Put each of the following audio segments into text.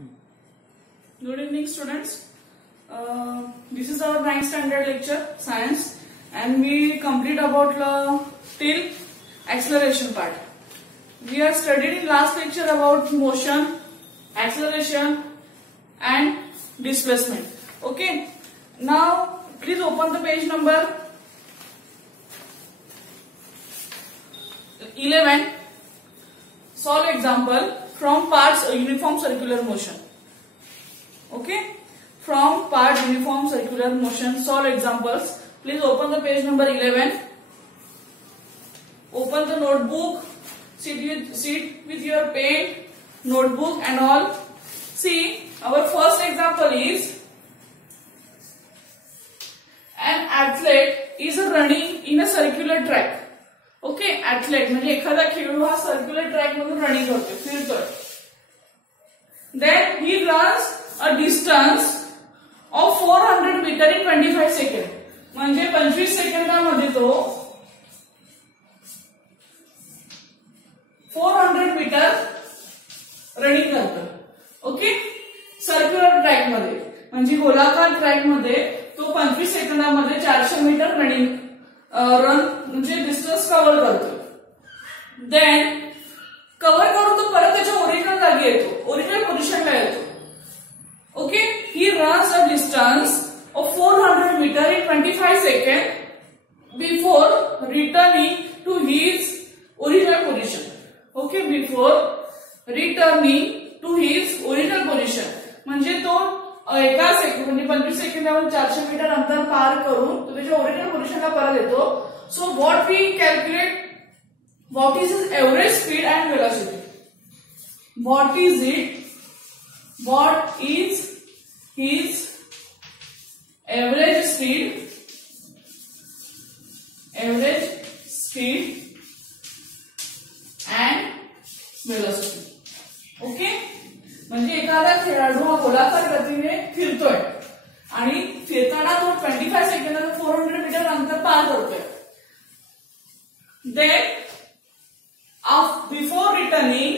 Good evening, students. This is our 9th standard lecture, science, and we complete about till acceleration part. We have studied in last lecture about motion, acceleration, and displacement. Okay. Now, please open the page number 11. Solve example from parts uniform circular motion. Okay, from part uniform circular motion, solve examples. Please open the page number 11. Open the notebook. Sit with your pen, notebook and all. See, our first example is an athlete is running in a circular track. Okay, athlete म्हणजे एखादा खेळाडू हा circular track मधून रनिंग करतोय, फिरतोय. Then he runs a distance of 400 meter in 25 seconds. म्हणजे 25 सेकंदामध्ये तो 400 मीटर रनिंग करतो. ओके, सर्क्युलर ट्रॅक मध्ये म्हणजे गोलाकार ट्रॅक मध्ये तो 25 सेकंदामध्ये 400 मीटर रनिंग रन म्हणजे डिस्टन्स कव्हर करतो. देन कव्हर करून तो परत त्याच्या ओरिजिनल जागी येतो, ओरिजिनल पोझिशनला येतो. Okay, he runs a distance of 400 metre in 25 second before returning to his original position. Okay, before returning to his original position म्हणजे तो एका सेकंड म्हणजे 25 सेकंदामध्ये 400 मीटर अंतर पार करून तो त्याच्या ओरिजिनल पोझिशनला परत येतो. So what we calculate, what is his average speed and velocity? What is his average speed and velocity? Okay, म्हणजे एखादा खेळाडू हा गोलाकार गतीने फिरतोय आणि फिरताना तो 25 सेकंदात 400 मीटर अंतर पार करतोय. Then before returning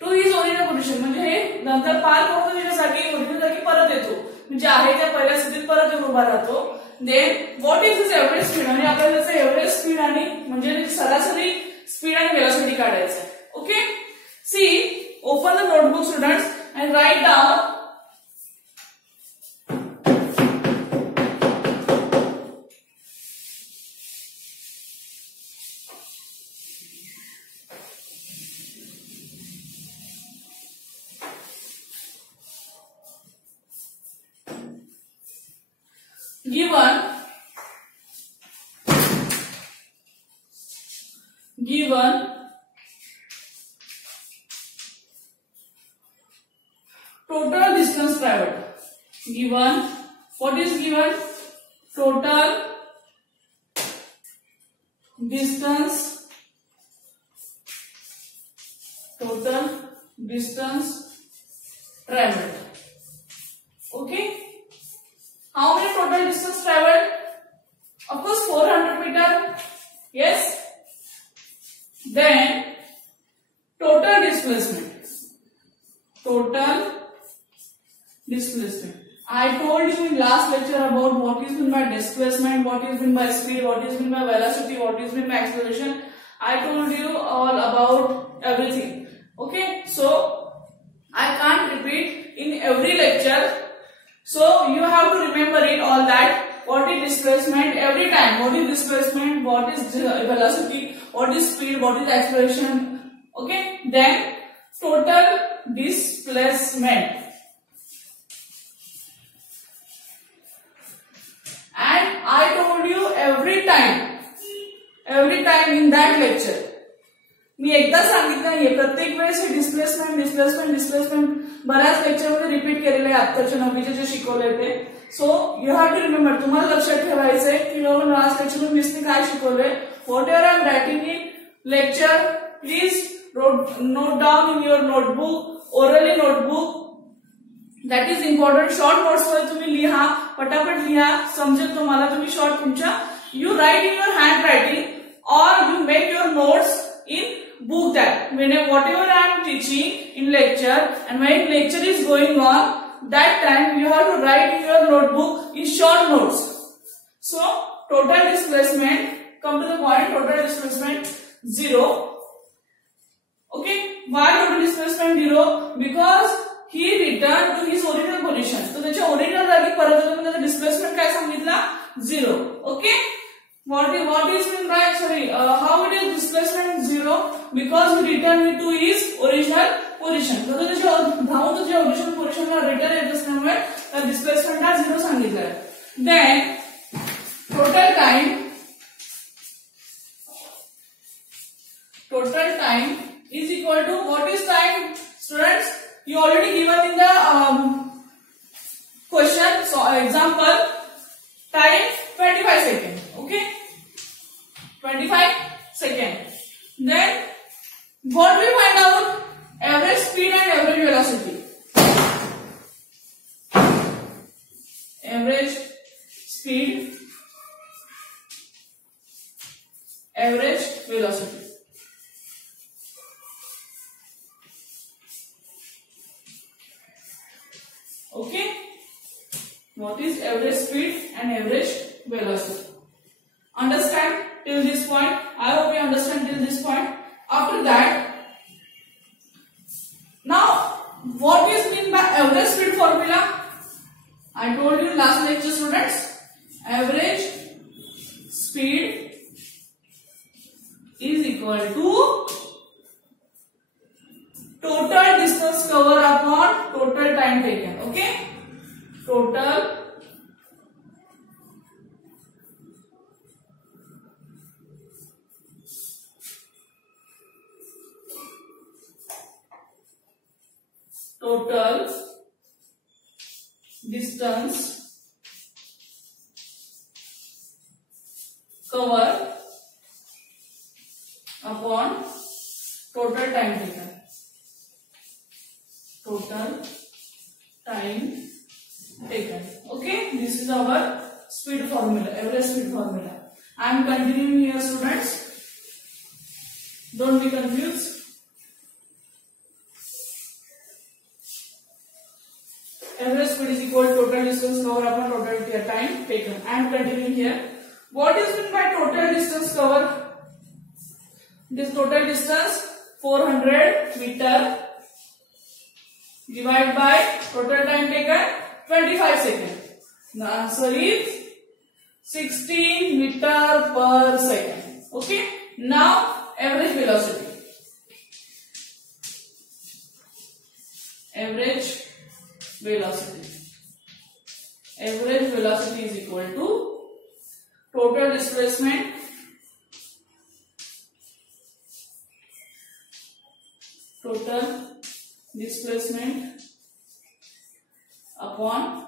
to his original position म्हणजे हे नंतर पार करतो त्याच्यासाठी ओरिजिनल जागी परत येतो, म्हणजे आहे त्या पहिल्या स्थितीत परत येऊन उभा राहतो. Then what is his average speed म्हणजे आपल्याला त्याचं एव्हरेज स्पीड आणि म्हणजे सरासरी स्पीड आणि वेलोसिटी काढायचं आहे. Okay, see, open the notebook students and write down given total distance traveled. Given, what is given? Total distance traveled. Okay, how many total distance traveled? Of course 400 meter. Yes. Then total displacement. I told you in last lecture about what is meant by displacement, what is meant by speed, what is meant by velocity, what is meant by acceleration. I told you all about everything. Okay, so I can't repeat in every lecture. So you have to remember it all that. What is displacement every time? What is displacement? What is velocity? What is speed? What is acceleration? Okay. Then total displacement. And I told you every time in that lecture. मी एकदा सांगितलं नाहीये, प्रत्येक वेळेस हे displacement बऱ्याच lecture मध्ये repeat केलेलं आहे. आत्ताच्या 9वीचे जे शिकवलंय ते. So you have to remember, तुम्हाला लक्षात ठेवायचंय की बाबा लास्ट लेक्चर मध्ये मिसने काय शिकवलंय. Whatever I am writing in lecture, please note down in your notebook, orally notebook. That is important. Short notes मध्ये तुम्ही लिहा, पटापट लिहा, समजेल तुम्हाला. तुम्ही शॉर्ट तुमच्या you write in your hand writing or you make your notes in book that whatever I am teaching in lecture, and when lecture is going on, that time you have to write in your notebook in short notes. So total displacement, come to the point, total displacement 0. Okay, why total displacement 0? Because he returned to his original position. So त्याच्या ओरिजिनल जागी परत आलो म्हणजे डिस्प्लेसमेंट काय सांगितला 0. Okay, what is mean by how it is displacement 0? Because he returned to his original position. तो त्याच्या धावून त्याच्या ओरिजिनल पोझिशनला रिटर्न येत असल्यामुळे त्या डिस्प्लेसमेंटला 0 सांगितलं. Then total time is equal to, what is time, students? You already given in the question. So example, time 25 seconds. Okay, 25 seconds. Then what we find out? Average speed and average velocity. Average speed, average velocity. Okay, what is average speed and average velocity? Understand till this point? I hope you understand till this point. After that, now what is mean by average speed formula? I told you last lecture, students. Average speed is equal to total distance cover upon total time taken. Okay, total distance cover upon total time taken. Total time taken. Okay, this is our speed formula, average speed formula. I am continuing here, students. Don't be confused. Average speed is equal to total distance cover upon total time taken. I am continuing here. What is meant by total distance cover? This total distance 400 meter divided by total time taken 25 seconds. The answer is 16 meter per second. Okay. Now average velocity. Average velocity. Average velocity is equal to total displacement upon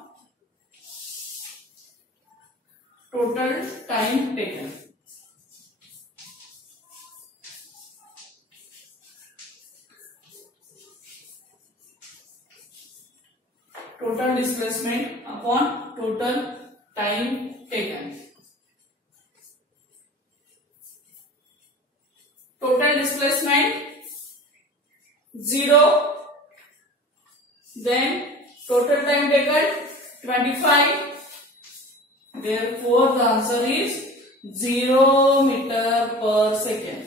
total time taken. Total displacement upon total time taken. Total displacement 0. Then total time taken 25. Therefore, the answer is 0 meter per second.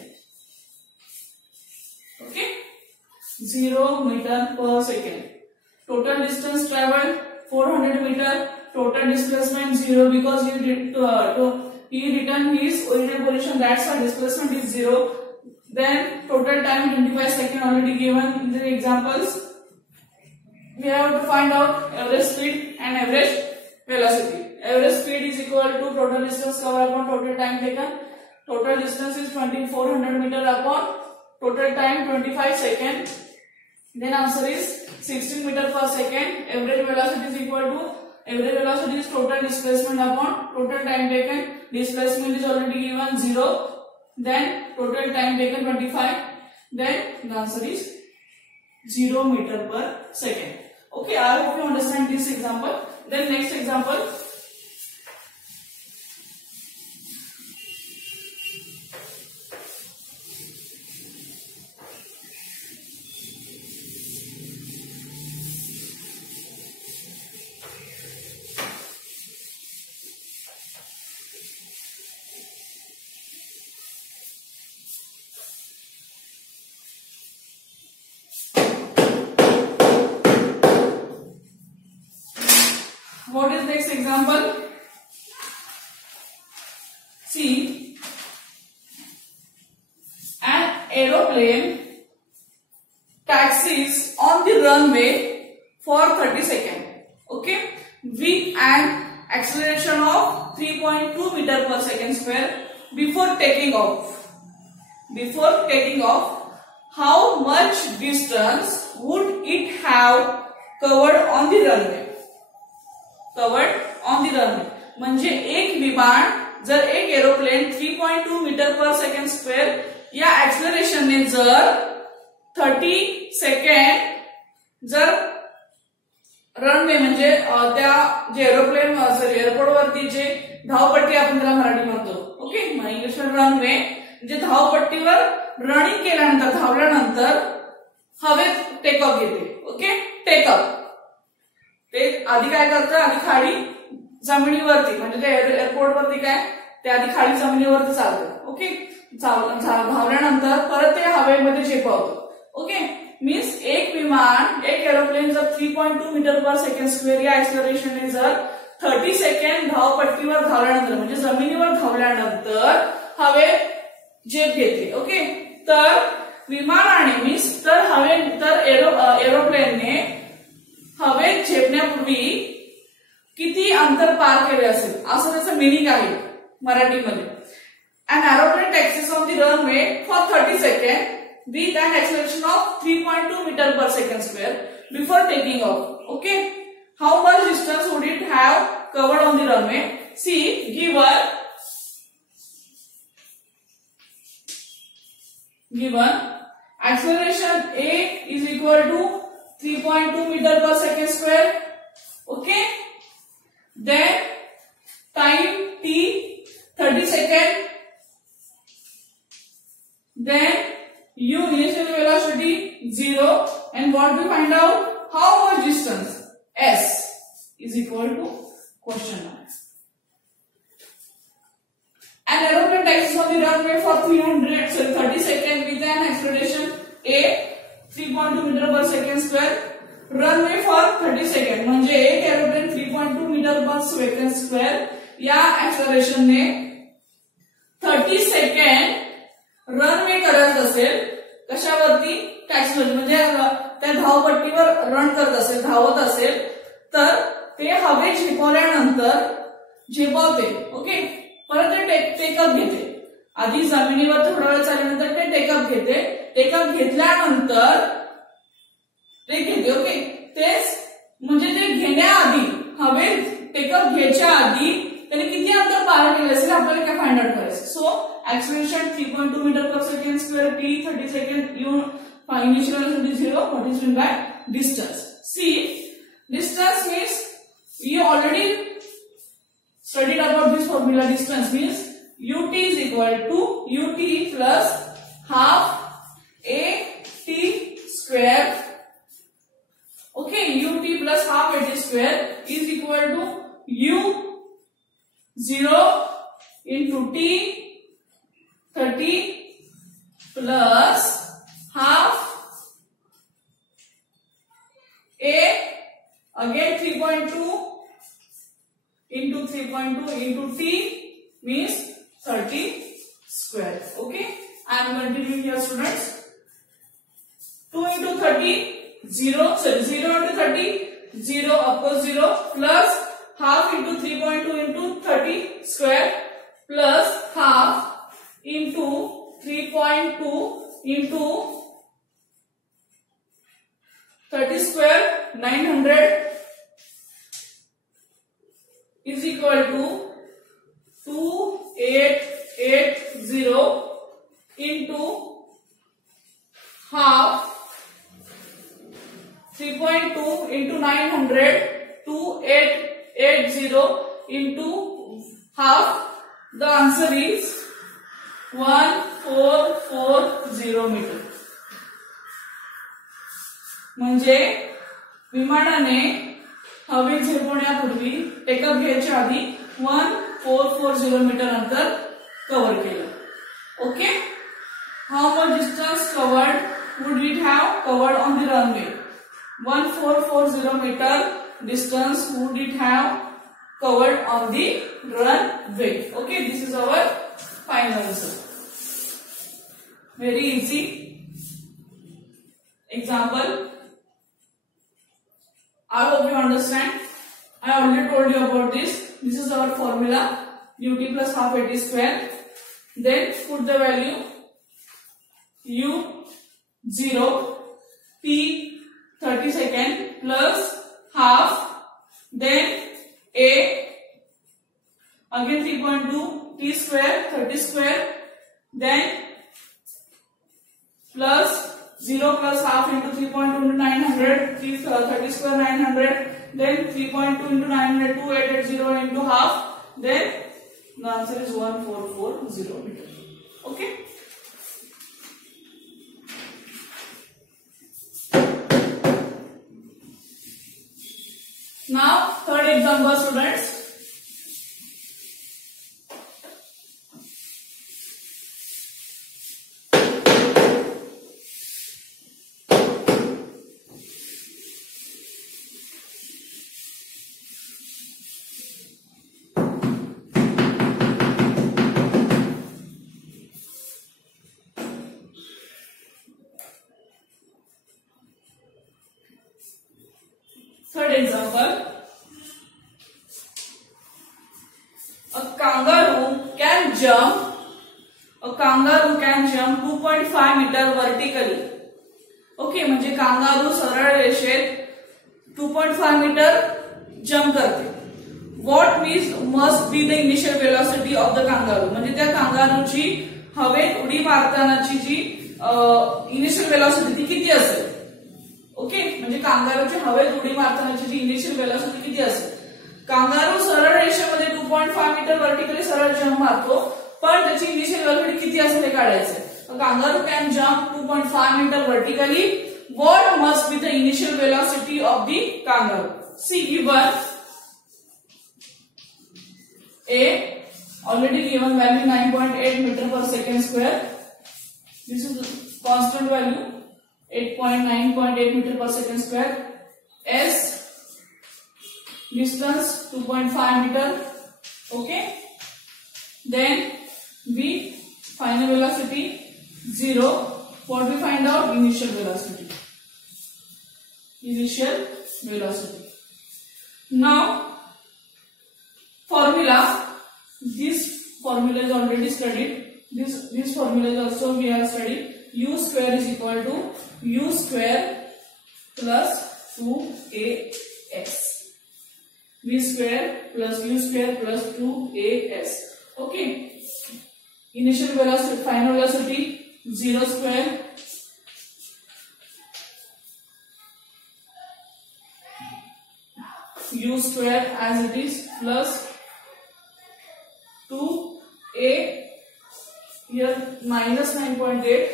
Okay, 0 meter per second. Total distance traveled 400 meter. Total displacement 0 because he returned his original position. That's why displacement is 0. Then total time 25 seconds already given in the examples. We have to find out average speed and average velocity. Average speed is equal to total distance covered upon total time taken. Total distance is 2400 meter upon total time 25 seconds. Then answer is 16 meter per second. Average velocity is equal to, average velocity is total displacement upon total time taken. Displacement is already given 0. Then total time taken 25. Then the answer is 0 meter per second. Okay, I hope you understand this example. Then next example. What is next example? See, an aeroplane taxis on the runway for 30 seconds. Okay, with an acceleration of 3.2 meter per second square before taking off. Before taking off, how much distance would it have covered on the runway? Covered on the runway म्हणजे एक विमान जर एक एरोप्लेन 3.2 metre per second square या ऍक्सलरेशनने जर 30 सेकंड जर रनवे म्हणजे त्या जे एरोप्लेन एअरपोर्ट वरती जे धावपट्टी आपण त्याला मराठी म्हणतो. ओके, इंग्लिश रनवे जे धावपट्टीवर रनिंग केल्यानंतर धावल्यानंतर हवेत टेकऑफ घेते. ओके, टेकऑफ ते आधी काय करतं, आधी खाली जमिनीवरती म्हणजे ते एअरपोर्ट वरती काय ते आधी खाली जमिनीवरती चालतं. ओके, धावल्यानंतर परत ते हवेमध्ये झेपावतं. ओके, मीन्स एक विमान एक एरोप्लेन जर 3.2 मीटर पर सेकंड स्क्वेअर या एक्सलरेशनने जर 30 सेकंड धावपट्टीवर धावल्यानंतर म्हणजे जमिनीवर धावल्यानंतर हवेत झेप घेते. ओके, तर विमानाने मीन्स तर एरोप्लेनने हवेत झेपण्यापूर्वी किती अंतर पार केले असेल असं त्याचं मिनिंग आहे मराठीमध्ये. An aeroplane taxis on the runway for 30 seconds with an acceleration of 3.2 meter per second square before taking off. Okay, how much distance would it have covered on the runway? See, given acceleration A is equal to 3.2 meter per second square. Okay, then time t 30 seconds, then u initial velocity 0, and what we find out, how much distance s is equal to question mark. An aeroplane taxis on the runway for 30 seconds with an acceleration a 3.2 meter per second square. Runway for 30 seconds म्हणजे एक एरोप्लेन 3.2 metre per second square या एक्सलरेशनने 30 second runway करत असेल कशावरती, टॅक्सीवरती म्हणजे त्या धावपट्टीवर रन करत असेल, धावत असेल तर ते हवे झेपवल्यानंतर झेपवते. ओके, परत ते टेकअप घेते. आधी जमिनीवर थोडा वेळ चालल्यानंतर ते टेकअप घेते. टेकअप घेतल्यानंतर ते घेते. ओके, तेच म्हणजे ते घेण्याआधी हवे टेकअप घ्यायच्या आधी त्याने किती अंतर पार केले असेल आपल्याला काय फाइंड आउट करायचं. सो acceleration 3.2 meter per second square t 30 second u initial velocity 0. What is meant by distance? See, distance means we already studied about this formula. Distance means ut is equal to ut plus half a t square. Okay, ut plus half a t square is equal to u 0 into t 30 plus half a again 3.2 into 3.2 into t means 30 square. Okay, I am continuing here students. 2 into 30 0, sorry 0 into 30 0, of course 0, plus half into 3.2 into 30 square plus half into 3.2 into 30 square 900 is equal to 2880 into half 3.2 into 900 2880 into half. The answer is 1440 metre. म्हणजे विमानाने हवेत झेपवण्यापूर्वी टेकअप घ्यायच्या आधी 1440 मीटर अंतर cover केलं. Okay, how much distance covered would it have covered on the runway? 1440 metre distance would it have covered on the runway. Okay, this is our final answer. Very easy example. I hope you understand. I already told you about this. This is our formula, ut plus half at square. Then put the value u 0, t 30 second plus half, then a again 3.2, t square 30 square, then plus 0 plus half into 3.2 into 900, 30 square 900, then 3.2 into 900, 2880 into half, then the answer is 1440 meter. Okay. Now third example, students. Third example, a kangaroo can jump 2.5 meter vertically. Okay, म्हणजे कांगारू सरळ रेषेत 2.5 metre jump करते. What must be the initial velocity of the kangaroo, म्हणजे त्या कांगारूची हवेत उडी मारतानाची जी इनिशियल वेलॉसिटी ती किती असेल. ओके, म्हणजे कांगारूची हवेत उडी मारतानाची जी इनिशियल वेलॉसिटी किती असेल. कांगारू सरळ रेषेमध्ये 2.5 मीटर वर्टिकली सरळ जम्प मारतो, पण त्याची इनिशियल वेलॉसिटी किती असेल हे काढायचं. Kangaroo can jump 2.5 meter vertically. What must be the initial velocity of the kangaroo? See given A, already given value 9.8 meter per second square. This is the constant value 9.8 meter per second square. S, distance 2.5 meter. Okay. Then V, final velocity 0. What we find out? Initial velocity. Initial velocity. Now, formula. This formula is already studied. This formula is also we have studied. U square is equal to U square plus 2AS. V square plus U square plus 2AS. Okay. Initial velocity, final velocity 0 square U square as it is plus 2A here minus 9.8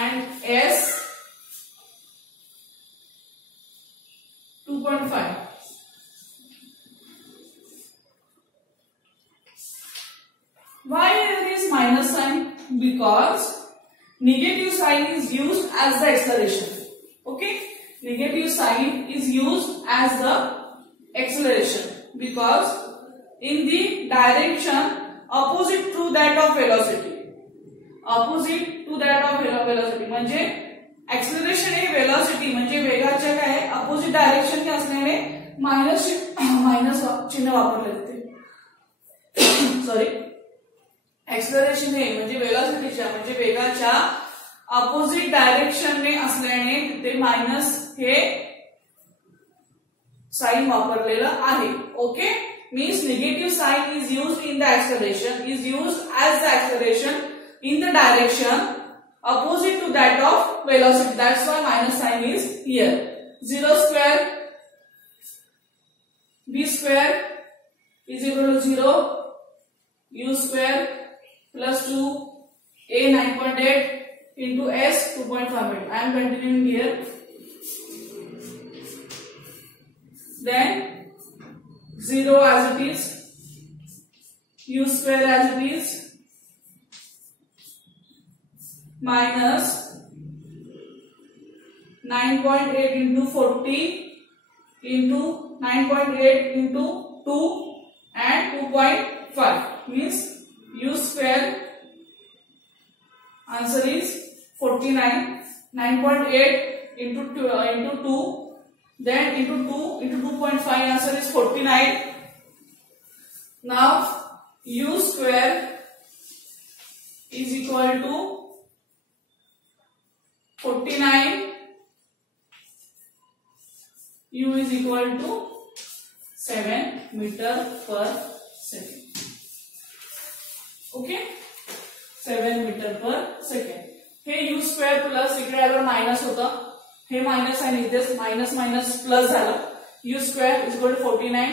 and S 2.5. Why there is minus sign? Because negative sign is used as the acceleration. Okay, negative sign is used as the acceleration because in the direction opposite to that of velocity. Opposite to that of velocity म्हणजे acceleration हे velocity म्हणजे वेगाच्या काय opposite direction के असल्याने मायनस चिन्ह वापरले जाते. Sorry, acceleration हे म्हणजे वेलॉसिटीच्या म्हणजे वेगाच्या अपोजिट डायरेक्शन ने असल्याने तिथे मायनस हे साइन वापरलेलं आहे. Okay, means negative sign is used in the acceleration, is used as the acceleration in the direction opposite to that of velocity. That's why minus sign is here. 0 square V square is equal to 0, U square plus 2 A 9.8 into S 2.5 meter. I am continuing here. Then 0 as it is, U square as it is, minus 9.8 into 40 into 9.8 into 2 and 2.5 means u square. Answer is 49. 9.8 into 2, then into 2 into 2.5. Answer is 49. Now u square is equal to 49. U is equal to 7 meter per second. Okay, 7 meter per second. हे u square plus इकडे आल्यावर minus होतं, हे minus आणि इथेच minus minus plus झालं. u square is equal to 49.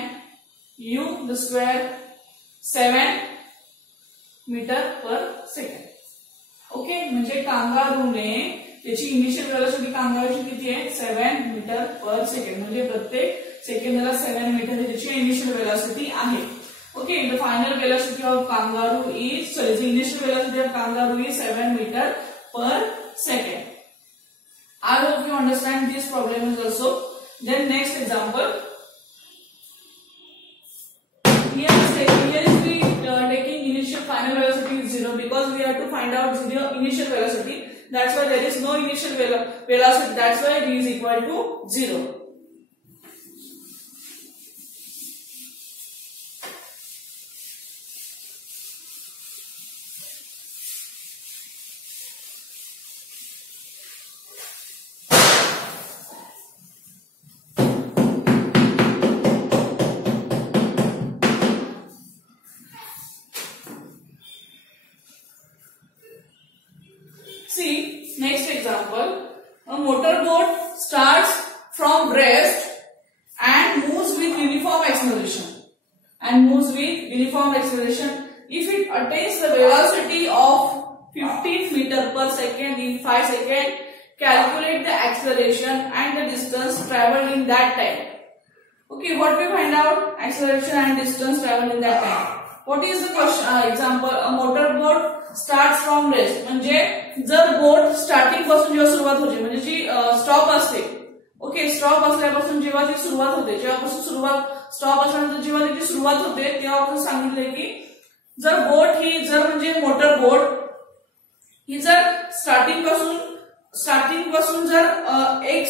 u the square 7 metre per second. Okay, म्हणजे कांगारूने त्याची इनिशियल वेलोसिटी कांगारूची किती आहे 7 मीटर पर सेकंड. म्हणजे प्रत्येक सेकंदाला 7 मीटर ही त्याची इनिशियल वेलोसिटी आहे. Okay, the final velocity of kangaroo is the initial velocity of kangaroo is 7 metre per second. I hope you understand this problem is also. Then next example. Here is taking initial final velocity is 0 because we have to find out the initial velocity. That's why there is no initial velocity. That's why v is equal to 0. See, next example. A motorboat starts from rest and moves with uniform acceleration. If it attains the velocity of 15 meter per second in 5 seconds, calculate the acceleration and the distance traveled in that time. Okay, what we find out? Acceleration and distance traveled in that time. What is the question? Example: a motorboat starts from rest. म्हणजे जर boat starting पासून जेव्हा सुरुवात होते म्हणजे जी स्टॉप असते. Okay, stop असल्यापासून जेव्हा ती सुरुवात होते, जेव्हापासून स्टॉप असल्यानंतर जेव्हा त्याची सुरुवात होते तेव्हा आपण सांगितलंय की जर बोट ही म्हणजे मोटर बोट ही जर स्टार्टिंग पासून जर एक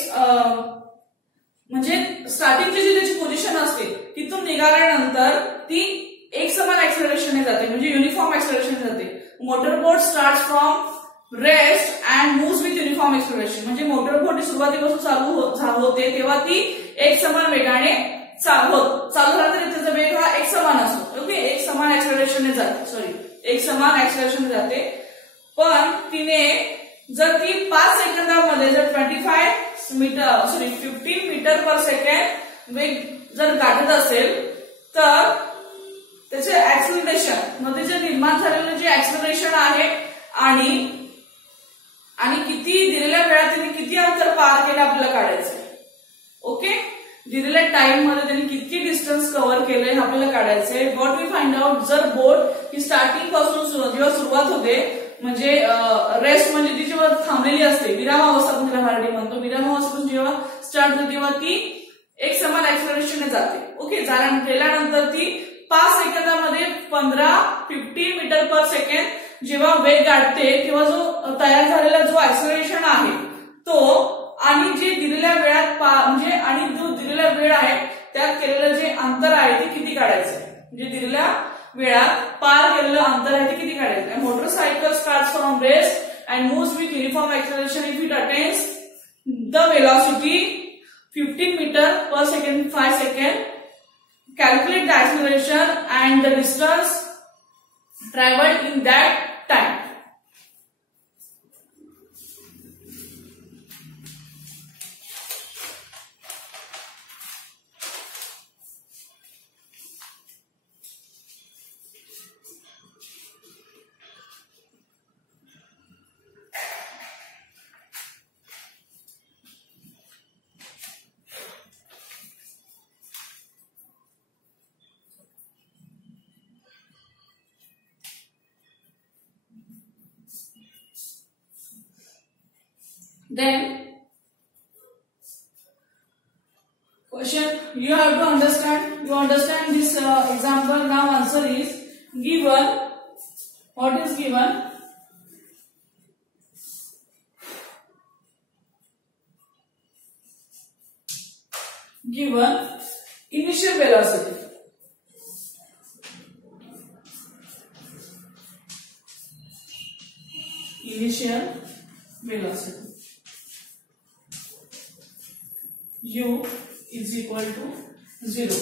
म्हणजे स्टार्टिंगची जी त्याची पोझिशन असते तिथून निघाल्यानंतर ती एक समान ऍक्सेलरेशनने जाते म्हणजे युनिफॉर्म ऍक्सेलरेशन जाते. Motorboat start from rest and moves with uniform acceleration म्हणजे मोटरबोट ही सुरुवातीपासून चालू होते तेव्हा ती एक समान वेगाने चालू झाला तरी त्याचा वेग हा एक समान असतो. ओके, एक समान ऍक्सेलरेशनने जाते. पण तिने जर ती 5 सेकंदामध्ये जर 15 मीटर पर सेकंड वेग जर गाठत असेल तर त्याचे ऍक्सेलरेशन मध्ये जे निर्माण झालेलं जे ऍक्सेलरेशन आहे आणि किती दिलेल्या वेळात त्यांनी किती अंतर पार केलं आपल्याला काढायचंय. ओके, दिलेल्या टाइम मध्ये त्यांनी किती डिस्टन्स कव्हर केलंय आपल्याला काढायचंय. What we find out? जर बोट ही स्टार्टिंग पासून जेव्हा सुरुवात होते म्हणजे रेस्ट म्हणजे ती जेव्हा थांबलेली असते, विरामावस्था आपण तिला मराठी म्हणतो, विरामावस्थेतून जेव्हा स्टार्ट होते तेव्हा ती एक समान ऍक्सेलरेशनने जाते. ओके, गेल्यानंतर ती 5 सेकंदामध्ये 15 मीटर पर सेकंड जेव्हा वेग गाठते तेव्हा जो तयार झालेला जो ऍक्सेलरेशन आहे तो आणि जे दिलेल्या वेळात म्हणजे आणि जो दिलेला वेळ आहे त्यात केलेलं जे अंतर आहे ते किती काढायचं. म्हणजे दिलेल्या वेळात पार केलेलं अंतर आहे ते किती काढायचं. Motorcycle starts from rest and moves with uniform acceleration if it attains the velocity 15 metre per second 5 second. Calculate the acceleration and the distance traveled in that time. Then Question, you have to understand. You understand this example. Now answer is given. What is given? Given initial velocity. Initial velocity. U is equal to 0.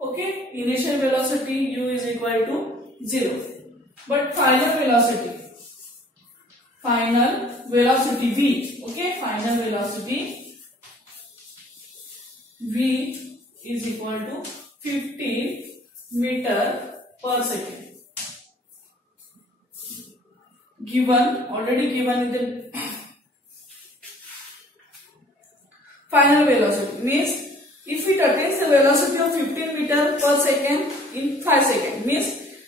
Okay, initial velocity U is equal to 0. But final velocity V. Okay, final velocity V is equal to 50 meter per second. Given, already given in the final velocity means if it attains the velocity of 15 meter per second in 5 seconds, means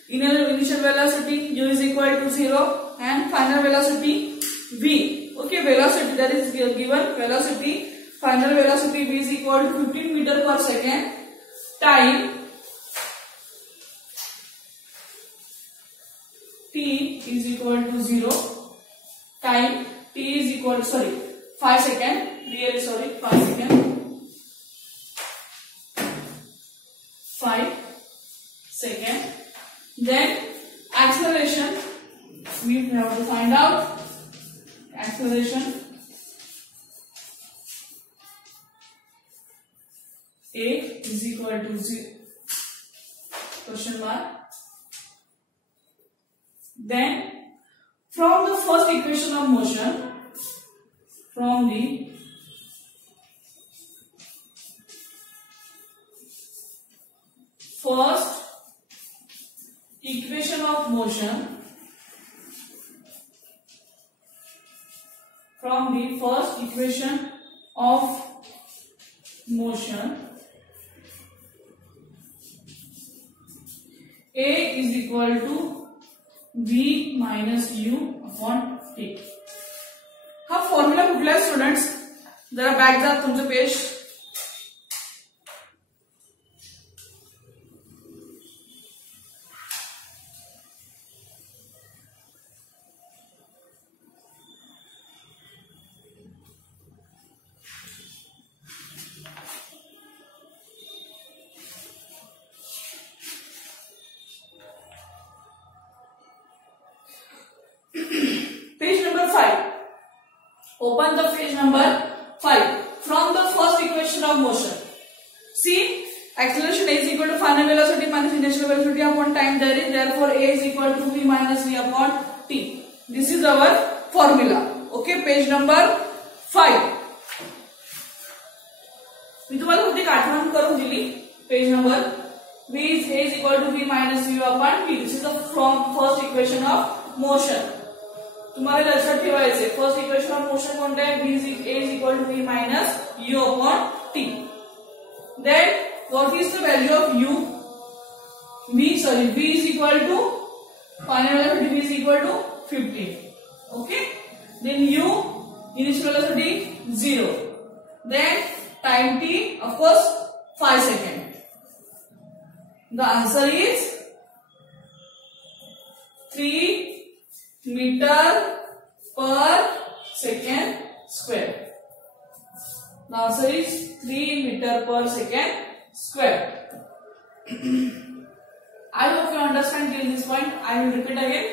initial velocity U is equal to 0 and final velocity V. Okay, velocity that is given, velocity, final velocity V is equal to 15 meter per second, time T is equal to 0, time T is equal to 5 seconds, really 5 seconds, 5 seconds. Then acceleration, we have to find out acceleration. A is equal to 0, question mark. Then from the first equation of motion, from the first equation of motion, from the first equation of motion, A is equal to V minus U upon T. हा फॉर्म्युला कुठला आहे स्टुडंट्स? जरा बॅक जा तुमचं page. Page number 5. Open the page number 5. From the first equation of motion. See, acceleration A is equal to final velocity minus initial velocity upon time. Therefore, A is equal to V minus V upon T. This is our formula. Okay, page number 5. मी तुम्हाला कुठे आठवण करून दिली. Page number V is A is equal to V minus V upon T. This is the from first equation of motion. तुम्हाला लक्षात ठेवायचे first equation of motion कोणते आहे? A is equal to V minus U upon T. Then what is the value of U? V is equal to final velocity V is equal to 15. Okay. Then U initial velocity 0. Then time T of course 5 seconds. The answer is 3 meter per second square. The answer is 3 meter per second square. I hope you understand till this point. I will repeat again.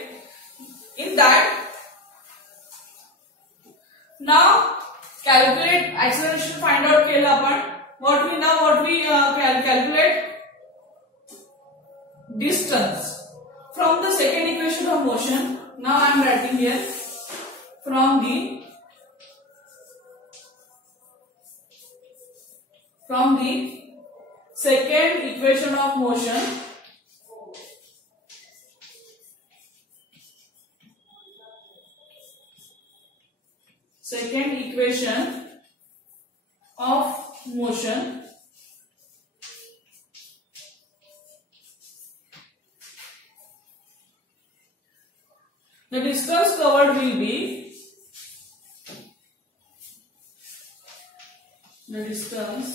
In that, now calculate acceleration. Find out केलं आपण. What we calculate distance from the second equation of motion. Now I am writing here from the second equation of motion, the distance covered will be the distance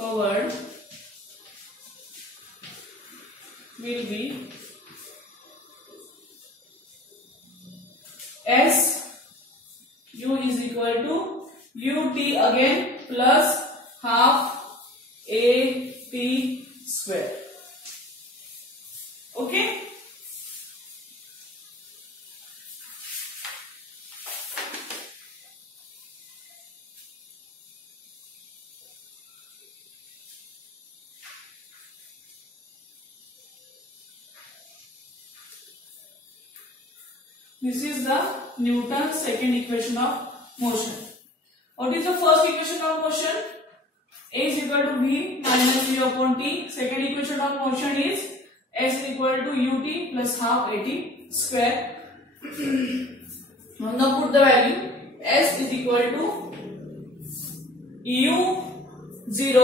covered will be S U is equal to UT again plus half AT square. Okay. This is the Newton's second equation of motion. What is the first equation of motion? A is equal to V minus V upon T. Second equation of motion is S is equal to UT plus half AT square. Now put the value. S is equal to U0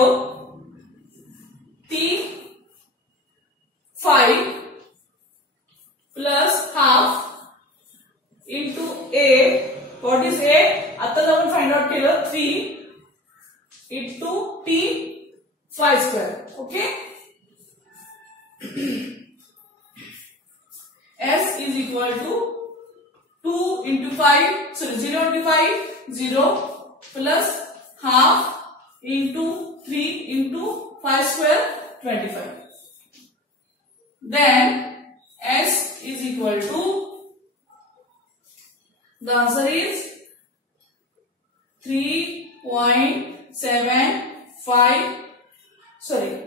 T 5 plus half into A. What is A? आता आपण find out केलं 3 into T 5 square. Okay. S is equal to 2 into 5, sorry 0 into 5, 0 plus half into 3 into 5 square 25. Then S is equal to, the answer is 3.75, sorry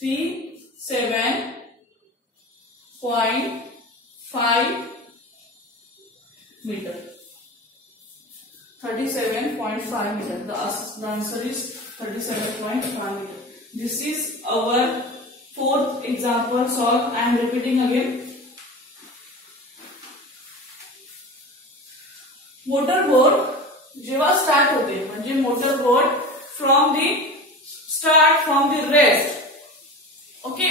37.5 meter. 37.5 meter. The answer is 37.5 meter. This is our fourth example solved. I am repeating again. Motor boat जेव्हा स्टार्ट होते म्हणजे motor boat from the start from the rest okay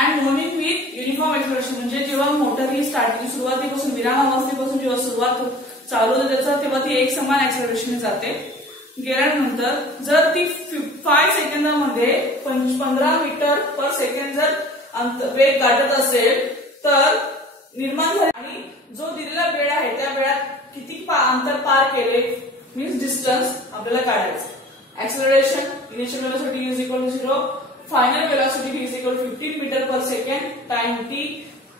and moving with uniform acceleration म्हणजे जेव्हा मोटर ही स्टार्टिंग सुरुवातीपासून विरामावस्थेपासून जेव्हा सुरुवात चालू होते त्याचा तेव्हा ती एक समान एक्सलेरेशन जाते. गेल्यानंतर जर ती 5 सेकंदामध्ये 15 मीटर पर सेकंड जर वेग गाठत असेल तर निर्माण झाले आणि जो दिलेला वेळ आहे त्या वेळात किती अंतर पार केले मीन्स डिस्टन्स आपल्याला काढायचं. Acceleration initial velocity is equal to 0, final velocity is equal to 15 metre per second time t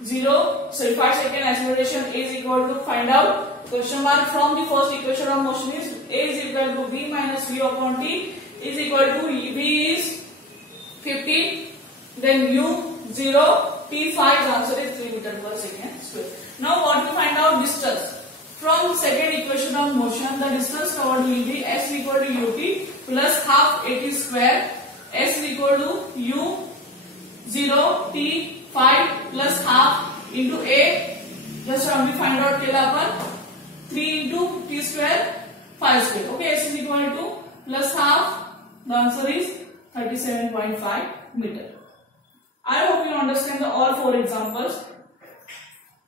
5 second acceleration is equal to find out question mark from the first equation of motion is A is equal to V minus V upon T is equal to V is 15 then U 0 T 5 the answer is 3 meter per second square. Now what to find out distance from second equation of motion. The distance covered will be S equal to UT plus half AT square. S is equal to U 0 T 5 plus half into A just we find out केला आपण 3 into T square 5 square. Okay, S is equal to plus half. The answer is 37.5 meter. I hope you understand the all 4 examples.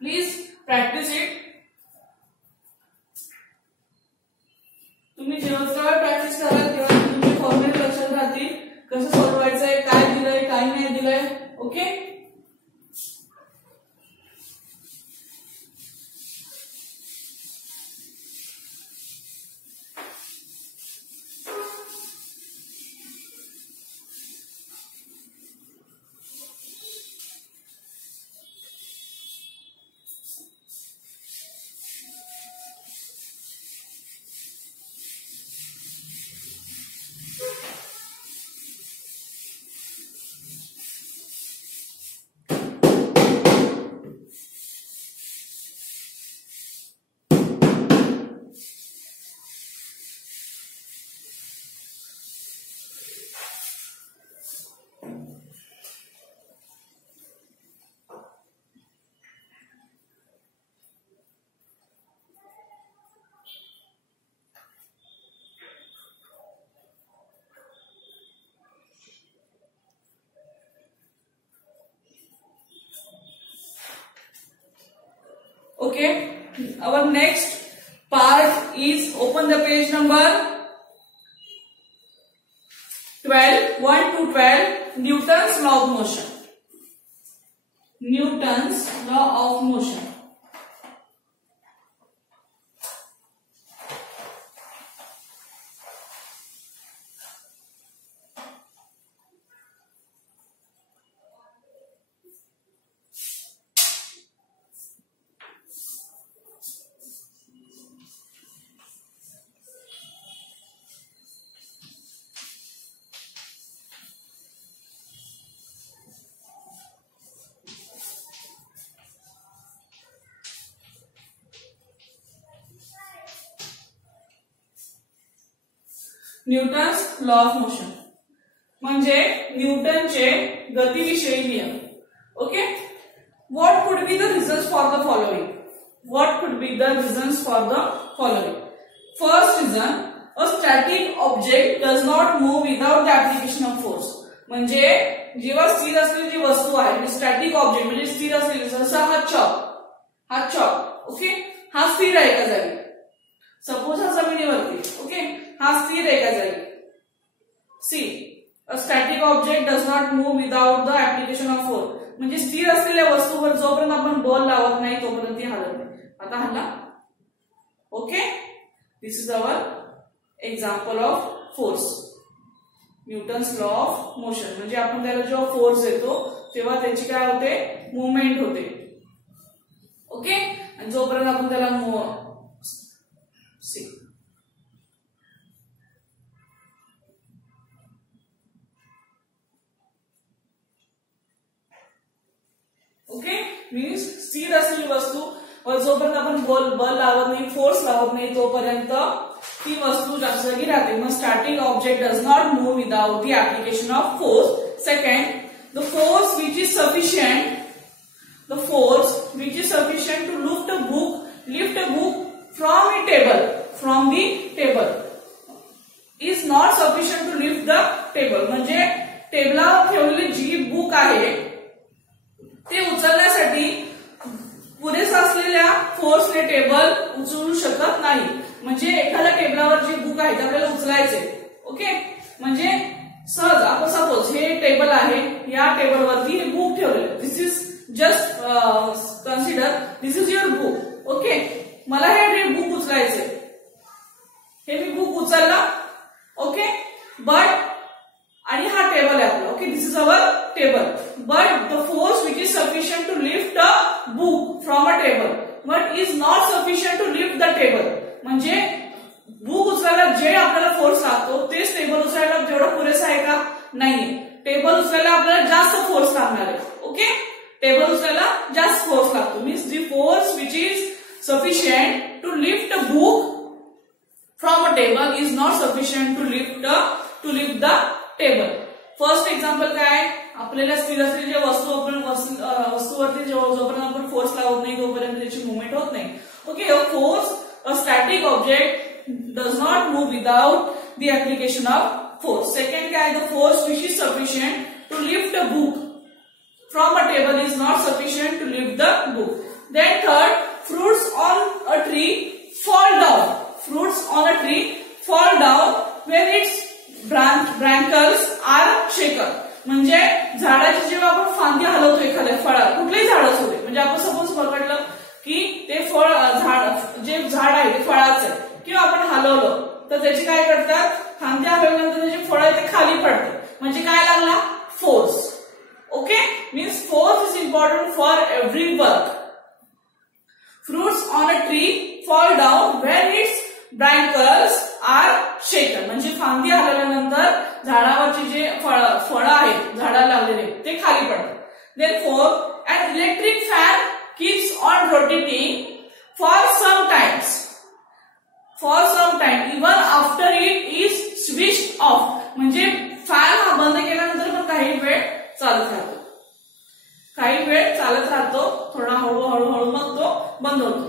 Please practice it. तुम्ही जेव्हा प्रॅक्टिस कराल तेव्हा तुमचे फॉर्म्युले लक्षात राहतील कसं सोडवायचंय काय दिलंय काय नाही दिलंय. Okay Okay, our next part is, open the page number 12, 1 to 12, Newton's law of motion. Newton's law of motion. Newton's law of motion म्हणजे न्यूटनचे गतीविषयी नियम. Okay. What could be the reasons for the following. What could be the reasons for the following. First reason, a static object does not move without the application of force. म्हणजे जेव्हा स्थिर असलेली जी वस्तू आहे, स्टॅटिक ऑब्जेक्ट म्हणजे स्थिर असलेली, जसा हा चॉक ओके, हा स्थिर आहे एका जागी. सपोज हा जमिनीवरती, ओके, हा स्थिर आहे एका जागी. See, a static object does not move without the application of force. म्हणजे स्थिर असलेल्या वस्तूवर जोपर्यंत आपण बल लावत नाही तोपर्यंत ती हलत नाही. आता हल्ला. Okay, this is our example of force. Newton's law of motion म्हणजे आपण त्याला जेव्हा फोर्स देतो तेव्हा त्याची काय होते, मुवमेंट होते. ओके, आणि जोपर्यंत आपण त्याला सी, ओके, मीन्स स्थिर असलेली वस्तू व जोपर्यंत आपण बल लावत नाही, फोर्स लावत नाही तोपर्यंत ती वस्तू जास्त जागी राहते. मग starting object does not move without the application of force. Second, the force which is sufficient, the force which is sufficient to lift a book from the table is not sufficient to lift the table. म्हणजे टेबलावर ठेवलेली जी बुक आहे ते उचलण्यासाठी पुरेसा असलेल्या फोर्सने टेबल उचलू शकत नाही. म्हणजे एखाद्या टेबलावर जी बुक आहे आपल्याला उचलायचे. ओके, म्हणजे सहज आपण सपोज हे टेबल आहे, या टेबलवरती हे बुक ठेवले. This is just consider this is your book. Okay, मला हे बुक उचलायचे, हे मी बुक उचलला. ओके, बट आणि हा टेबल आहे आपला. Okay, this is our table. But the force which is sufficient to lift a book from a table but is not sufficient to lift the table. म्हणजे book उचलायला जे आपल्याला फोर्स लागतो तेच टेबल उचलायला जेवढा पुरेसा आहे का, नाहीये. टेबल उचलायला आपल्याला जास्त फोर्स लागणार आहे. ओके, टेबल उचलायला जास्त फोर्स लागतो. Means the force which is sufficient to lift a book from a table is not sufficient to lift the table. First example काय, आपल्याला स्थिर असलेली जे वस्तू आपण वस्तूवरती जोपर्यंत आपण फोर्स लावत नाही तोपर्यंत त्याची मुवमेंट होत नाही. Okay, force, a static object does not move without the application of force. Second काय, the force which is sufficient to lift a book from a table is not sufficient to lift the book. Then third, fruits on a tree fall down. Fruits on a tree fall down when its branches are shaken. म्हणजे झाडाची जेव्हा आपण फांदी हलवतो एखाद्या फळात, कुठलेही झाड असू दे, म्हणजे आपण सपोज पकडलं की ते फळ झाड, जे झाड आहे ते फळाचं आहे, किंवा आपण हलवलं तर त्याची काय करतात, फांद्या हलवल्यानंतर त्याची फळ आहे ते खाली पडते. म्हणजे काय लागला, force. Okay, means force is important for every work. Fruits on a tree fall down when its branches are shaken. म्हणजे फांदी हलवल्यानंतर झाडावरची जे फळं आहेत झाडाला लागलेले ते खाली पडतात. Therefore, an electric fan keeps on rotating for some time even after it is switched off. म्हणजे फॅन हा बंद केल्यानंतर पण काही वेळ चालत राहतो. थोडा हळूहळू मग तो बंद होतो.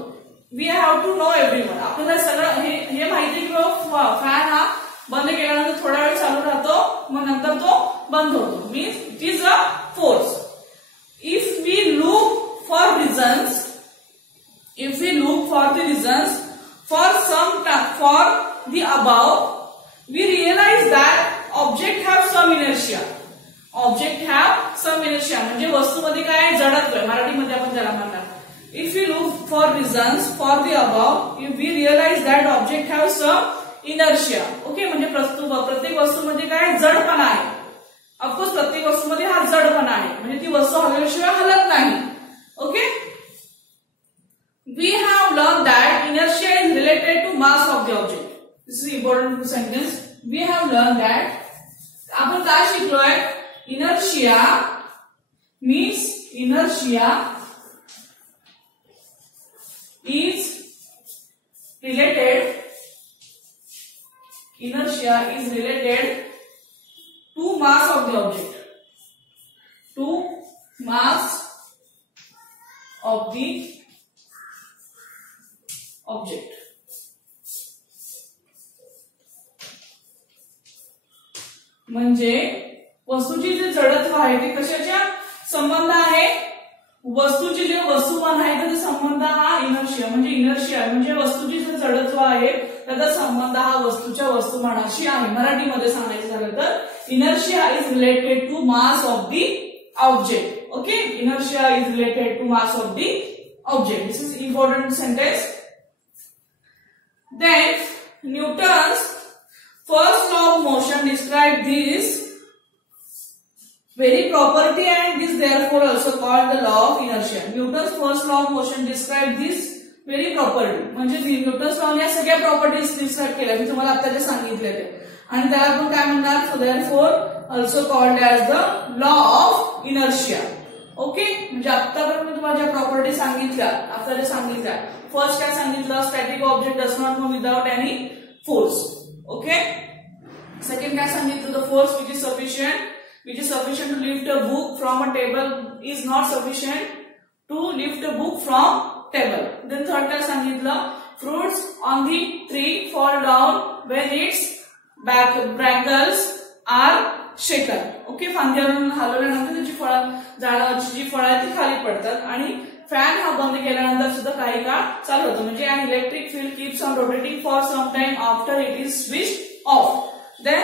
We have to know everyone. आपल्याला सगळं हे माहिती की फॅन हा बंद केल्यानंतर थोडा वेळ चालू राहतो, मग नंतर तो बंद होतो. Means it is a force. If we look for reasons For the above, we realize that object have some inertia. Object have some inertia म्हणजे वस्तूमध्ये काय आहे, जडत्व आहे, मराठीमध्ये आपण त्याला म्हणतात. If we look for reasons for the above, we realize that object have some inertia. Okay, म्हणजे प्रत्येक वस्तूमध्ये काय जडपणा आहे. ऑफकोर्स प्रत्येक वस्तूमध्ये हा जडपणा आहे, म्हणजे ती वस्तू हलल्याशिवाय हलत नाही. Okay, we have learned that inertia is related to mass of the object. This is important sentence. We have learned that आपण काय शिकलोय, inertia means inertia is related to mass of the object. To mass of the object. म्हणजे वस्तूची जे जडत्व आहे ते कशाच्या संबंध आहे, वस्तूची जे वस्तुमान आहे त्याचा संबंध हा इनर्शिया म्हणजे इनर्शिया म्हणजे वस्तूची जे जडत्व आहे त्याचा संबंध हा वस्तूच्या वस्तुमानाशी आहे. मराठीमध्ये सांगायचं झालं तर inertia is related to mass of the object. Okay, inertia is related to mass of the object. This is important sentence. Then Newton's first law of motion described this very property and is therefore also called the law of inertia. Newton's first law of motion described this very property. म्हणजे Newton's law ने सगळ्या properties describe केल्या मी तुम्हाला आता सांगितले ते, आणि त्याला आपण काय म्हणणार, so therefore also called as the law of inertia. Okay, म्हणजे आतापर्यंत मी तुम्हाला ज्या प्रॉपर्टी सांगितल्या आता जे सांगितल्या, फर्स्ट काय सांगितलं, static object does not move without any force. Okay, second काय सांगितलं, the force which is sufficient to lift a book from a table is not sufficient to lift a book from table. Then third काय सांगितलं, fruits on the tree fall down when its branches are shaken. Okay, फांद्यावरून हलवल्यानंतर त्याची झाडाची जी फळं आहेत ती खाली पडतात, आणि फॅन हा बंद केल्यानंतर सुद्धा काही काळ चालू होतं. म्हणजे an electric field keeps on rotating for some time after it is switched off. Then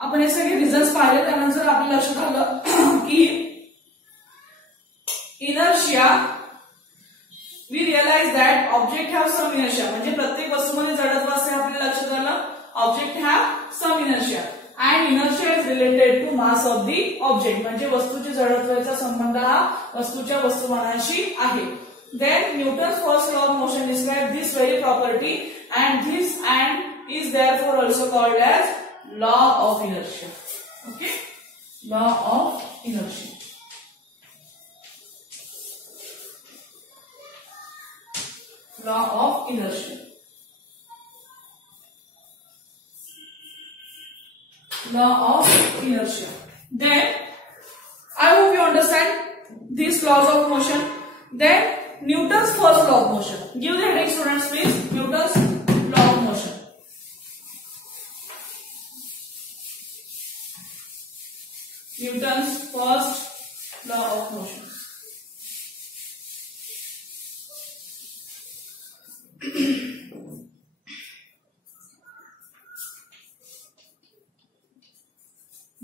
आपण हे सगळे रिझन्स पाहिले, त्यानंतर आपल्या लक्षात आलं की inertia, we realise that object have some inertia म्हणजे प्रत्येक वस्तूमध्ये जडत्व असते. आपल्याला लक्षात आलं object have some inertia and inertia is related to mass of the object म्हणजे वस्तूची जडत्वाचा संबंध हा वस्तूच्या वस्तुमानाशी आहे. Then Newton's first law of motion described this very property and is therefore also called as law of inertia. Okay, law of inertia. Law of inertia. Law of inertia. Then I hope you understand these laws of motion. Then Newton's first law of motion. Give the heading, students, please. Newton's law of motion. Newton's first law of motion.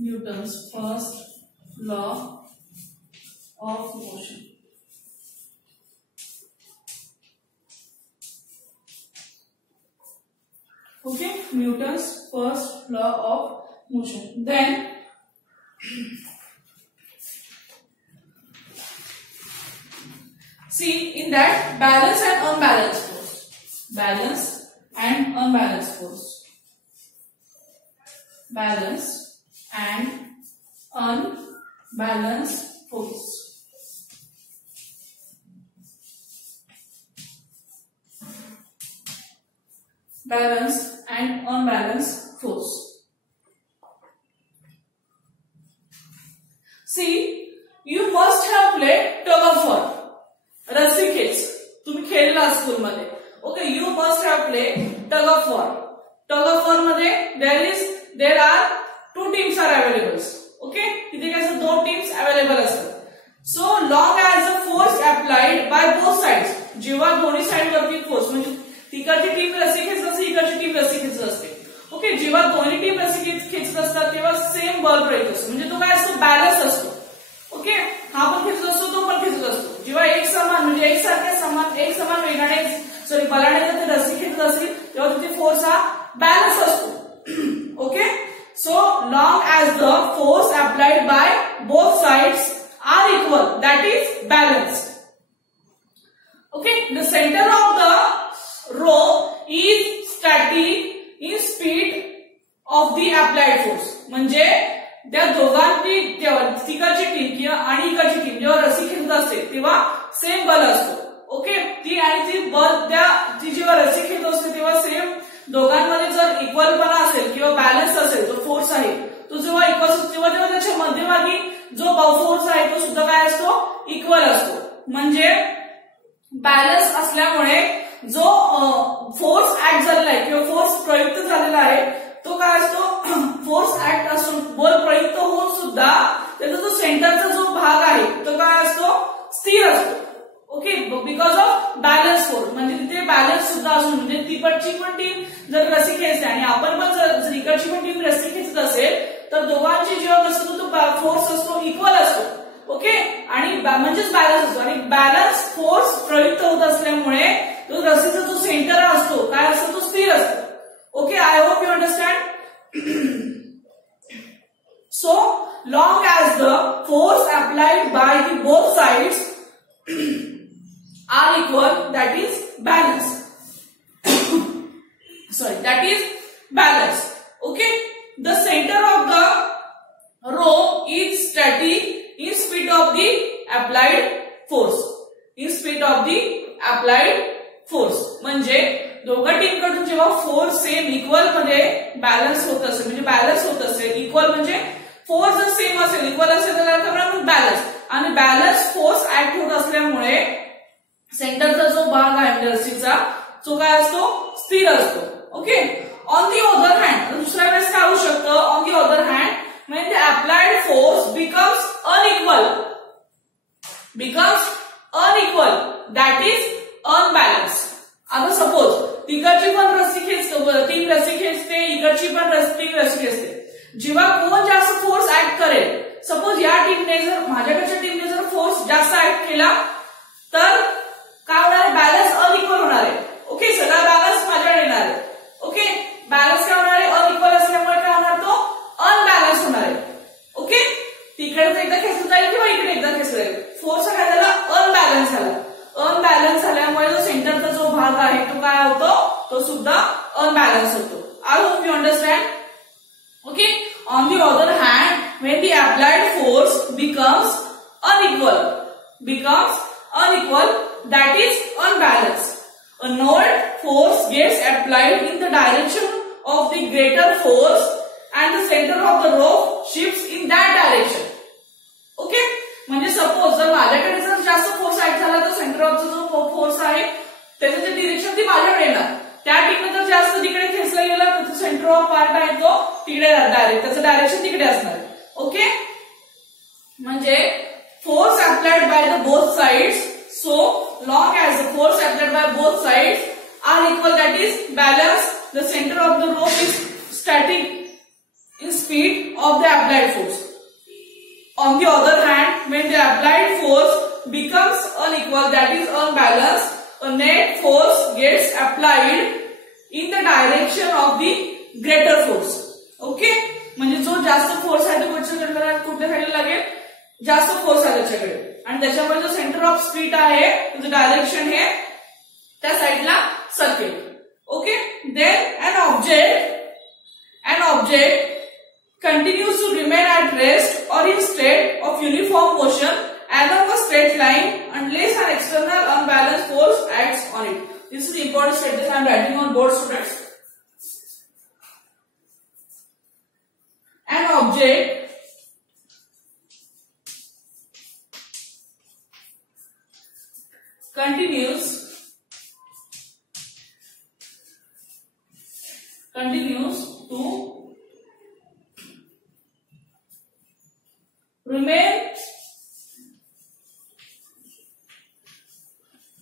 Newton's first law of motion. Okay, Newton's first law of motion. Then see in that balance and unbalanced force. Balance and unbalanced force. Balance and unbalanced force. Balance and unbalanced force. See, you must have played tug of war. रस्सी खेच तुम्ही खेळला स्कूल मध्ये. Okay, you must have played tug of war. Tug of war मध्ये there are two teams are available. Okay, तिथे काय असतं, दोन टीम्स अवेलेबल असतात. So long as the force applied by both sides, जेव्हा दोन्ही साइड वरती फोर्स म्हणजे तिकडची टीम रस्सी खेचत असते, इकडची टीम रस्सी खेचत असते. ओके, जेव्हा दोन्ही टीम रस्सी खेचत असतात तेव्हा सेम बल प्रयुक्त असतो, म्हणजे तो काय असतो, बॅलन्स असतो. ओके, हा पण खेचत असतो, तो पण खेचत असतो. जेव्हा एक समान म्हणजे एक समान वेगाने बलाने जर ते रस्सी खेचत असेल तेव्हा तिथे फोर्स हा बॅलन्स असतो. Okay, so long as the force applied by both sides are equal, that is balanced. Okay, the center of the rope is static in speed of the applied force. म्हणजे त्या दोघांची तिकडची टीम किंवा आणि इकडची टीम जेव्हा रस्सी खेचत असते तेव्हा सेम बल असतो. ओके, ती आणि ती बल ती जेव्हा रस्सी खेचत असते तेव्हा सेम दोघांमध्ये जर इक्वलपणा असेल किंवा बॅलन्स असेल, जो फोर्स आहे तो जेव्हा इक्वल असतो तेव्हा त्याच्या मध्यभागी जो फोर्स आहे तो सुद्धा काय असतो, इक्वल असतो. म्हणजे बॅलन्स असल्यामुळे जो फोर्स ऍक्ट झालेला आहे किंवा फोर्स प्रयुक्त झालेला आहे तो काय असतो, फोर्स ऍक्ट असून बल प्रयुक्त होऊन सुद्धा त्याचा जो सेंटरचा जो भाग आहे तो काय असतो, स्थिर असतो. Okay, because of balance force. म्हणजे तिथे बॅलन्स सुद्धा असून म्हणजे तिकडची पण टीम जर रस्सी खेचते आणि आपण पण जर इकडची पण टीम रस्सी खेचत असेल तर दोघांची जेव्हा असतो तो फोर्स असतो इक्वल असतो. ओके, आणि म्हणजेच बॅलन्स असतो आणि बॅलन्स फोर्स प्रयुक्त होत असल्यामुळे तो रस्सीचा जो सेंटर असतो काय असतो, तो स्थिर असतो. Okay, I hope you understand. So long as the force applied by the both sides are equal, that is balanced. Sorry, that is balanced. Okay, the center of the rope is static in speed of the applied force. In speed of the applied force. म्हणजे दोघा टीम कडून जेव्हा force same equal मध्ये बॅलन्स होत असेल, म्हणजे बॅलन्स होत असेल, इक्वल म्हणजे फोर्स जर सेम असेल, इक्वल असेल तर आपण बॅलन्स, आणि बॅलन्स फोर्स ऍक्ट होत असल्यामुळे सेंटरचा जो भाग आहे रस्सीचा तो काय असतो, स्थिर असतो. Okay, on the other hand दुसऱ्या वेळेस काय होऊ शकतं, ऑन दी अदर हँड म्हणजे applied force becomes unequal, that is unbalance. आता सपोज तिकडची पण रस्सी खेचतो, टीम रस्सी खेचते, इकडची पण टीम रस्सी खेचते. जेव्हा कोण जास्त फोर्स ऍक्ट करेल, सपोज या टीमने जर माझ्याकडच्या टीमने जर फोर्स जास्त ऍक्ट केला तर काय होणार आहे, बॅलन्स अनइक्वल होणार आहे. ओके, सगळा बॅलन्स माझ्याकडे येणार आहे. ओके, बॅलन्स काय होणार आहे, अनइक्वल असल्यामुळे काय होणार, तो अनबॅलन्स होणार आहे. ओके, तिकडे एकदा खेचलं जाईल किंवा इकडे एकदा खेचलं जाईल, फोर्स काय झाला, अनबॅलन्स झाला. अनबॅलन्स झाल्यामुळे जो सेंटरचा जो भाग आहे तो काय होतो, तो सुद्धा अनबॅलन्स होतो. I hope you understand. Okay, on the other hand when the applied force becomes unequal, that is unbalanced. A node force gets applied in the direction of the greater force and the center of the rope shifts in that direction. Okay, म्हणजे सपोज जर माझ्याकडे जर जास्त force act झाला तर सेंटर ऑफचा जो फोर्स आहे त्याचं जे डिरेक्शन ती माझ्याकडे येणार. त्या टीमने जर जास्त तिकडे खेचलं गेलं तर सेंटर ऑफ पार्ट आहे तो तिकडे डायरेक्ट, त्याचं डायरेक्शन तिकडे असणार. ओके, म्हणजे force applied by the both sides, so long as the force applied by both sides are equal, that is balanced, the center of the rope is static in speed of the applied force. On the other hand, when the applied force becomes unequal, that is unbalanced, a net force gets applied in the direction of the greater force. Okay, म्हणजे जो जास्त फोर्स आहे तो कुठल्या साईडला लागेल, जास्त फोर्स आहे त्याच्याकडे, आणि त्याच्यामुळे जो सेंटर ऑफ स्पीड आहे त्याचं डायरेक्शन हे त्या साईडला सरकेल. Okay, then an object continues to remain at rest or in state of uniform motion along a straight line unless an external unbalanced force acts on it. This is the important statement I am writing on board, students. An object continues to remain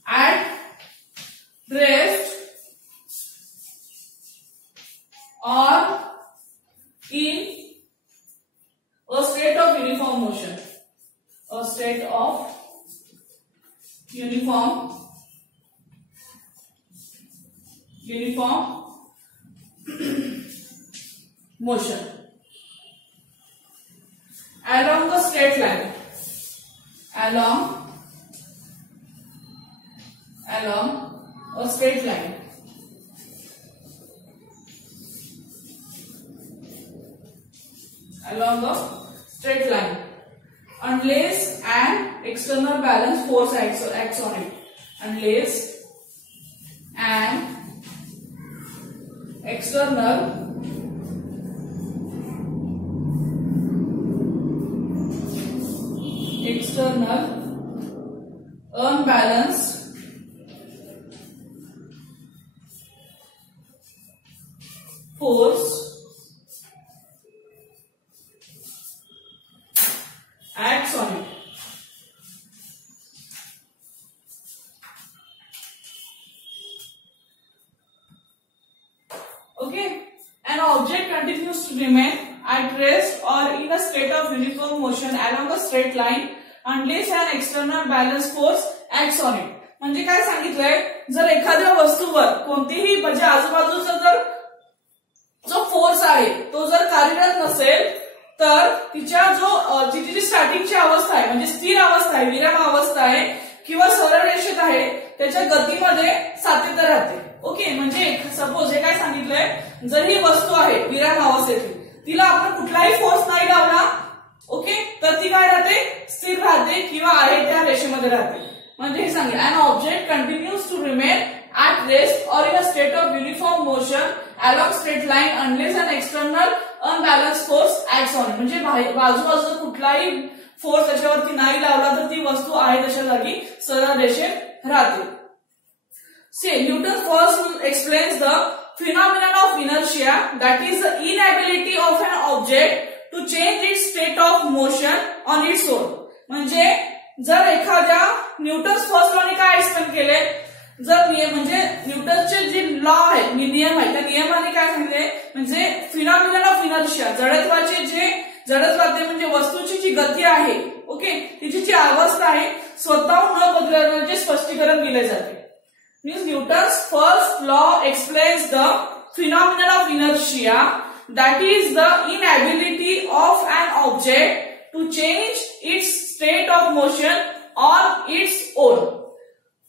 at rest uniform motion along a straight line, along a straight line. Along a straight line, unless an external balance force acts on it. Unless an external unbalanced force acts on it. Okay, an object continues to remain at rest or in a state of uniform motion along a straight line unless an external balance force acts on it. म्हणजे काय सांगितलंय, जर एखाद्या वस्तूवर कोणतीही म्हणजे आजूबाजूचा जर जो फोर्स आहे तो जर कार्यरत नसेल तर तिच्या तिची जी स्टार्टिंगची अवस्था आहे म्हणजे स्थिर अवस्था आहे, विराम अवस्था आहे किंवा सरळ रेषेत आहे त्याच्या गतीमध्ये सातत्य राहते. ओके, म्हणजे सपोज हे काय सांगितलंय, जर ही वस्तू आहे विराम अवस्थेतली तिला आपण कुठलाही फोर्स नाही लावला, ओके, तर ती काय राहते, स्थिर राहते किंवा आहे त्या रेषेमध्ये राहते. म्हणजे हे सांगितलं, an object continues to remain at rest or in a state of uniform motion along straight line unless an external unbalanced force acts on it. म्हणजे बाजूबाजूचा कुठलाही फोर्स त्याच्यावरती नाही लावला तर ती वस्तू आहे तशा जागी सरळ रेषेत राहते. See, Newton's first rule explains the phenomenon of inertia, that is the inability of an object to change its state of motion on its own. म्हणजे जर एखाद्या न्यूटन्स फर्स्ट लॉने काय एक्सप्लेन केले, जर नियम म्हणजे न्यूटनचे जे लॉ आहे नियम आहे त्या नियमाने काय सांगितले, म्हणजे फिनॉमिनन ऑफ इनर्शिया, जडत्वाचे म्हणजे वस्तूची जी गती आहे, ओके, तिची जी अवस्था आहे स्वतःहून न बदलण्याचे स्पष्टीकरण दिले जाते. Means Newton's first law explains the phenomenon of inertia, that is the inability of an object to change its state of motion on its own.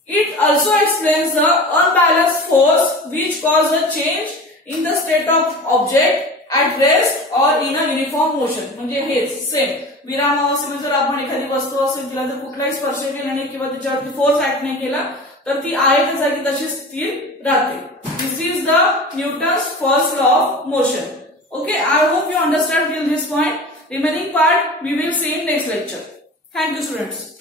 It also explains the unbalanced force which causes a change in the state of object at rest or in a uniform motion. म्हणजे हेच सेम विराम अवस्थेमध्ये जर आपण एखादी वस्तू असेल तिला जर कुठलाही स्पर्श केला नाही किंवा त्याच्यावरती फोर्स ऍक्ट नाही केला तर ती आहे त्या जागी तशी स्थिर राहते. This is the Newton's first law of motion. Okay, I hope you understand till this point. Remaining part we will see in next lecture. Thank you, students.